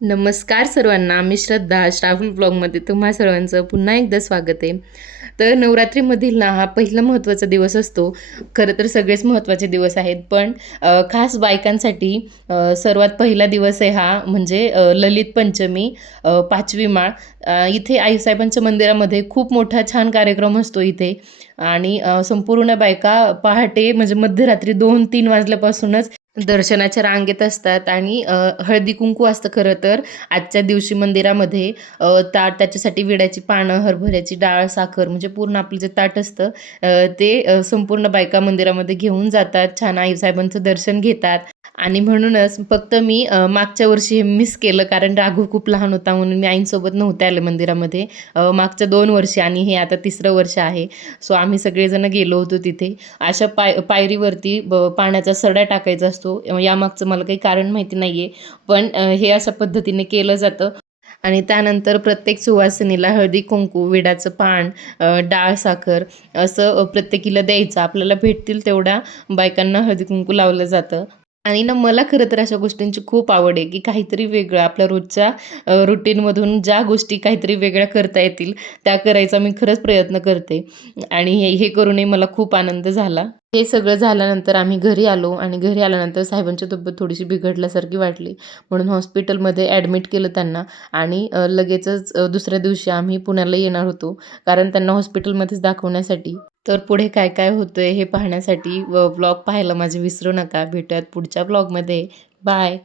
नमस्कार सर्वांना. मी श्रद्धा श्राहुल ब्लॉगमध्ये तुम्हा सर्वांचं पुन्हा एकदा स्वागत आहे. तर नवरात्रीमधील ना हा पहिला महत्त्वाचा दिवस असतो. खरं तर सगळेच महत्त्वाचे दिवस आहेत पण खास बायकांसाठी सर्वात पहिला दिवस आहे हा म्हणजे ललित पंचमी पाचवी माळ. इथे आईसाहेबांच्या मंदिरामध्ये खूप मोठा छान कार्यक्रम असतो इथे. आणि संपूर्ण बायका पहाटे म्हणजे मध्यरात्री दोन तीन वाजल्यापासूनच दर्शनाच्या रांगेत असतात आणि हळदी कुंकू असतं खरं तर. आजच्या दिवशी मंदिरामध्ये ताट त्याच्यासाठी विड्याची पानं हरभऱ्याची डाळ साखर म्हणजे पूर्ण आपलं जे ताट असतं ते संपूर्ण बायका मंदिरामध्ये घेऊन जातात. छान आईसाहेबांचं दर्शन घेतात. आणि म्हणूनच फक्त मी मागच्या वर्षी हे मिस केलं कारण राघू खूप लहान होता म्हणून मी आईंसोबत नव्हते आले मंदिरामध्ये. मागच्या दोन वर्षी आणि हे आता तिसरं वर्ष आहे. सो आम्ही सगळेजणं गेलो होतो तिथे. अशा पाय पायरीवरती ब पाण्याचा सडा टाकायचा असतो. यामागचं मला काही कारण माहिती नाही आहे पण हे अशा पद्धतीने केलं जातं. आणि त्यानंतर प्रत्येक सुवासिनीला हळदी कुंकू विडाचं पान डाळ साखर असं प्रत्येकीला द्यायचं. आपल्याला भेटतील तेवढ्या बायकांना हळदी कुंकू लावलं जातं. आणि ना मला खरं तर अशा गोष्टींची खूप आवड आहे की काहीतरी वेगळं आपल्या रोजच्या रुटीनमधून ज्या गोष्टी काहीतरी वेगळ्या करता येतील त्या करायचा मी खरंच प्रयत्न करते. आणि हे हे करूनही मला खूप आनंद झाला. हे सगळं झाल्यानंतर आम्ही घरी आलो आणि घरी आल्यानंतर साहेबांची तब्येत थोडीशी बिघडल्यासारखी वाटली. म्हणून हॉस्पिटलमध्ये ॲडमिट केलं त्यांना आणि लगेचच दुसऱ्या दिवशी आम्ही पुण्याला येणार होतो कारण त्यांना हॉस्पिटलमध्येच दाखवण्यासाठी. तर पुढे काय काय होतं आहे हे पाहण्यासाठी व ब्लॉग पाहायला माझे विसरू नका. भेटूयात पुढच्या ब्लॉगमध्ये बाय